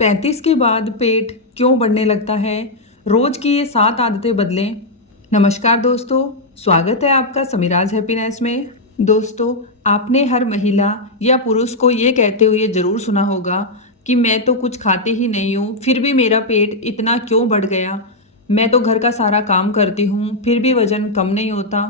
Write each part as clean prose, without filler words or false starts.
35 के बाद पेट क्यों बढ़ने लगता है? रोज की ये 7 आदतें बदलें। नमस्कार दोस्तों, स्वागत है आपका समीराज हैप्पीनेस में। दोस्तों, आपने हर महिला या पुरुष को ये कहते हुए ज़रूर सुना होगा कि मैं तो कुछ खाती ही नहीं हूँ, फिर भी मेरा पेट इतना क्यों बढ़ गया। मैं तो घर का सारा काम करती हूँ, फिर भी वज़न कम नहीं होता।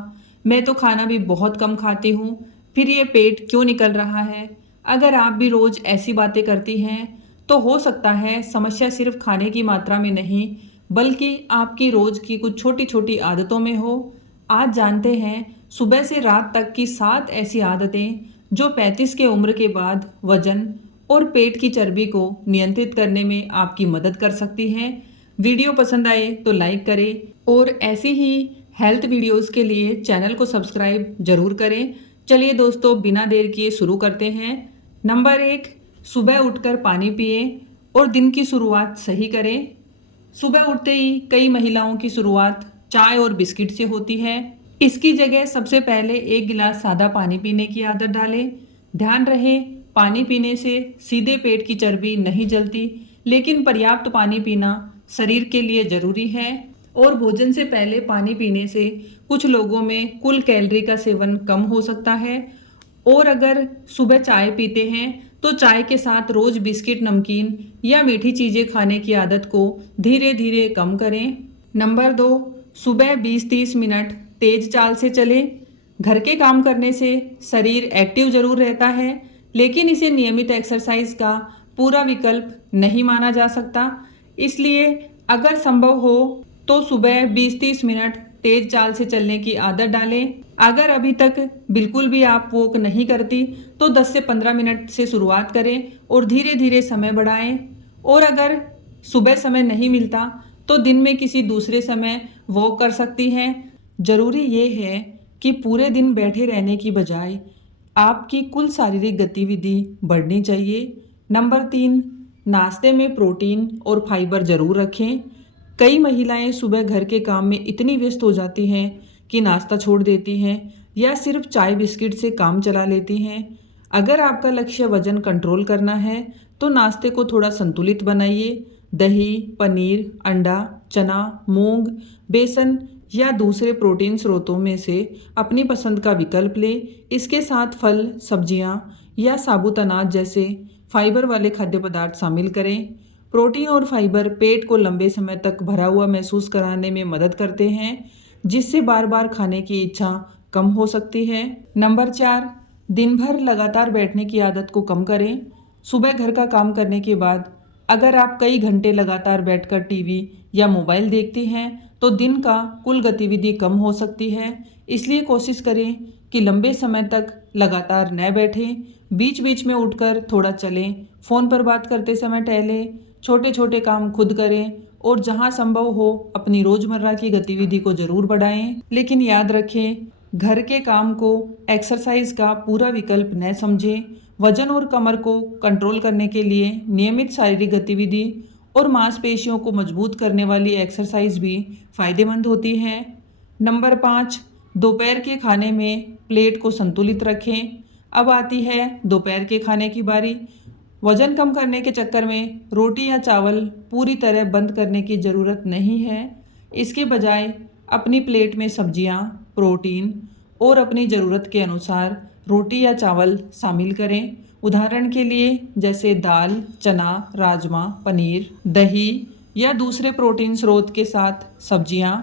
मैं तो खाना भी बहुत कम खाती हूँ, फिर ये पेट क्यों निकल रहा है। अगर आप भी रोज़ ऐसी बातें करती हैं तो हो सकता है समस्या सिर्फ खाने की मात्रा में नहीं, बल्कि आपकी रोज की कुछ छोटी छोटी आदतों में हो। आज जानते हैं सुबह से रात तक की 7 ऐसी आदतें जो 35 के उम्र के बाद वजन और पेट की चर्बी को नियंत्रित करने में आपकी मदद कर सकती हैं। वीडियो पसंद आए तो लाइक करें और ऐसी ही हेल्थ वीडियोस के लिए चैनल को सब्सक्राइब जरूर करें। चलिए दोस्तों, बिना देर किए शुरू करते हैं। नंबर 1, सुबह उठकर पानी पिए और दिन की शुरुआत सही करें। सुबह उठते ही कई महिलाओं की शुरुआत चाय और बिस्किट से होती है। इसकी जगह सबसे पहले 1 गिलास सादा पानी पीने की आदत डालें। ध्यान रहे, पानी पीने से सीधे पेट की चर्बी नहीं जलती, लेकिन पर्याप्त पानी पीना शरीर के लिए जरूरी है। और भोजन से पहले पानी पीने से कुछ लोगों में कुल कैलोरी का सेवन कम हो सकता है। और अगर सुबह चाय पीते हैं तो चाय के साथ रोज बिस्किट, नमकीन या मीठी चीजें खाने की आदत को धीरे धीरे कम करें। नंबर 2, सुबह 20-30 मिनट तेज चाल से चलें। घर के काम करने से शरीर एक्टिव जरूर रहता है, लेकिन इसे नियमित एक्सरसाइज का पूरा विकल्प नहीं माना जा सकता। इसलिए अगर संभव हो तो सुबह 20-30 मिनट तेज चाल से चलने की आदत डालें। अगर अभी तक बिल्कुल भी आप वॉक नहीं करती तो 10 से 15 मिनट से शुरुआत करें और धीरे धीरे समय बढ़ाएं। और अगर सुबह समय नहीं मिलता तो दिन में किसी दूसरे समय वॉक कर सकती हैं। ज़रूरी ये है कि पूरे दिन बैठे रहने की बजाय आपकी कुल शारीरिक गतिविधि बढ़नी चाहिए। नंबर 3, नाश्ते में प्रोटीन और फाइबर ज़रूर रखें। कई महिलाएं सुबह घर के काम में इतनी व्यस्त हो जाती हैं कि नाश्ता छोड़ देती हैं या सिर्फ चाय बिस्किट से काम चला लेती हैं। अगर आपका लक्ष्य वजन कंट्रोल करना है तो नाश्ते को थोड़ा संतुलित बनाइए। दही, पनीर, अंडा, चना, मूंग, बेसन या दूसरे प्रोटीन स्रोतों में से अपनी पसंद का विकल्प लें। इसके साथ फल, सब्जियां या साबुत अनाज जैसे फाइबर वाले खाद्य पदार्थ शामिल करें। प्रोटीन और फाइबर पेट को लंबे समय तक भरा हुआ महसूस कराने में मदद करते हैं, जिससे बार बार खाने की इच्छा कम हो सकती है। नंबर 4, दिन भर लगातार बैठने की आदत को कम करें। सुबह घर का काम करने के बाद अगर आप कई घंटे लगातार बैठकर टीवी या मोबाइल देखती हैं तो दिन का कुल गतिविधि कम हो सकती है। इसलिए कोशिश करें कि लंबे समय तक लगातार न बैठें। बीच बीच में उठकर थोड़ा चलें, फ़ोन पर बात करते समय टहलें, छोटे छोटे काम खुद करें और जहां संभव हो अपनी रोज़मर्रा की गतिविधि को ज़रूर बढ़ाएं। लेकिन याद रखें, घर के काम को एक्सरसाइज का पूरा विकल्प न समझें। वजन और कमर को कंट्रोल करने के लिए नियमित शारीरिक गतिविधि और मांसपेशियों को मजबूत करने वाली एक्सरसाइज भी फायदेमंद होती है। नंबर 5, दोपहर के खाने में प्लेट को संतुलित रखें। अब आती है दोपहर के खाने की बारी। वजन कम करने के चक्कर में रोटी या चावल पूरी तरह बंद करने की ज़रूरत नहीं है। इसके बजाय अपनी प्लेट में सब्जियां, प्रोटीन और अपनी ज़रूरत के अनुसार रोटी या चावल शामिल करें। उदाहरण के लिए जैसे दाल, चना, राजमा, पनीर, दही या दूसरे प्रोटीन स्रोत के साथ सब्जियां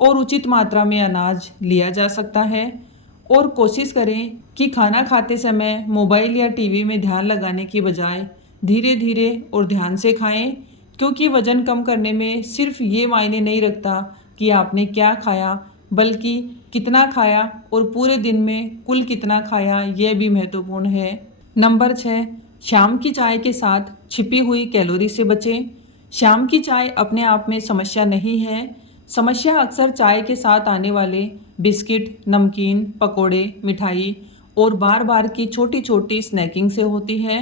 और उचित मात्रा में अनाज लिया जा सकता है। और कोशिश करें कि खाना खाते समय मोबाइल या टीवी में ध्यान लगाने की बजाय धीरे धीरे और ध्यान से खाएं, क्योंकि वज़न कम करने में सिर्फ ये मायने नहीं रखता कि आपने क्या खाया, बल्कि कितना खाया और पूरे दिन में कुल कितना खाया, यह भी महत्वपूर्ण है। नंबर 6, शाम की चाय के साथ छिपी हुई कैलोरी से बचें। शाम की चाय अपने आप में समस्या नहीं है। समस्या अक्सर चाय के साथ आने वाले बिस्किट, नमकीन, पकोड़े, मिठाई और बार बार की छोटी छोटी स्नैकिंग से होती है।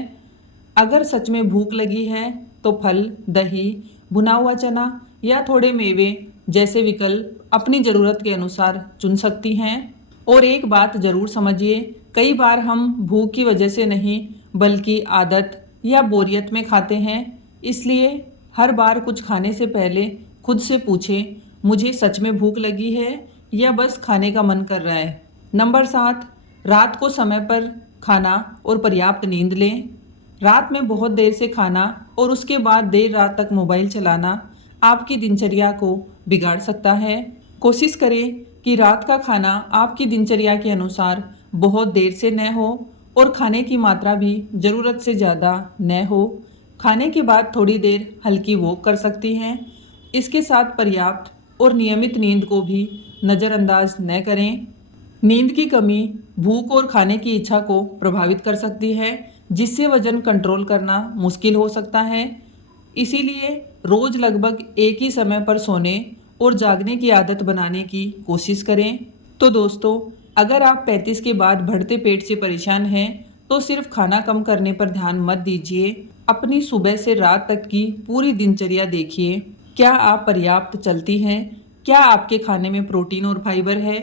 अगर सच में भूख लगी है तो फल, दही, भुना हुआ चना या थोड़े मेवे जैसे विकल्प अपनी ज़रूरत के अनुसार चुन सकती हैं। और एक बात ज़रूर समझिए, कई बार हम भूख की वजह से नहीं बल्कि आदत या बोरियत में खाते हैं। इसलिए हर बार कुछ खाने से पहले खुद से पूछें, मुझे सच में भूख लगी है या बस खाने का मन कर रहा है। नंबर 7, रात को समय पर खाना और पर्याप्त नींद लें। रात में बहुत देर से खाना और उसके बाद देर रात तक मोबाइल चलाना आपकी दिनचर्या को बिगाड़ सकता है। कोशिश करें कि रात का खाना आपकी दिनचर्या के अनुसार बहुत देर से न हो और खाने की मात्रा भी ज़रूरत से ज़्यादा न हो। खाने के बाद थोड़ी देर हल्की वॉक कर सकती हैं। इसके साथ पर्याप्त और नियमित नींद को भी नज़रअंदाज न करें। नींद की कमी भूख और खाने की इच्छा को प्रभावित कर सकती है, जिससे वजन कंट्रोल करना मुश्किल हो सकता है। इसीलिए रोज़ लगभग एक ही समय पर सोने और जागने की आदत बनाने की कोशिश करें। तो दोस्तों, अगर आप 35 के बाद बढ़ते पेट से परेशान हैं तो सिर्फ खाना कम करने पर ध्यान मत दीजिए। अपनी सुबह से रात तक की पूरी दिनचर्या देखिए। क्या आप पर्याप्त चलती हैं? क्या आपके खाने में प्रोटीन और फाइबर है?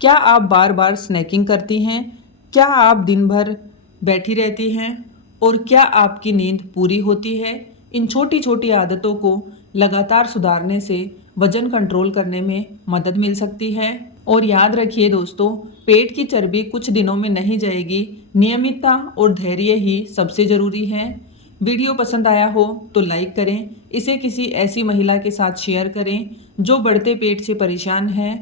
क्या आप बार बार स्नैकिंग करती हैं? क्या आप दिन भर बैठी रहती हैं? और क्या आपकी नींद पूरी होती है? इन छोटी छोटी आदतों को लगातार सुधारने से वजन कंट्रोल करने में मदद मिल सकती है। और याद रखिए दोस्तों, पेट की चर्बी कुछ दिनों में नहीं जाएगी। नियमितता और धैर्य ही सबसे ज़रूरी है। वीडियो पसंद आया हो तो लाइक करें, इसे किसी ऐसी महिला के साथ शेयर करें जो बढ़ते पेट से परेशान है।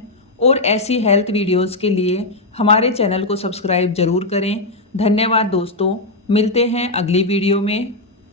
और ऐसी हेल्थ वीडियोस के लिए हमारे चैनल को सब्सक्राइब जरूर करें। धन्यवाद दोस्तों, मिलते हैं अगली वीडियो में।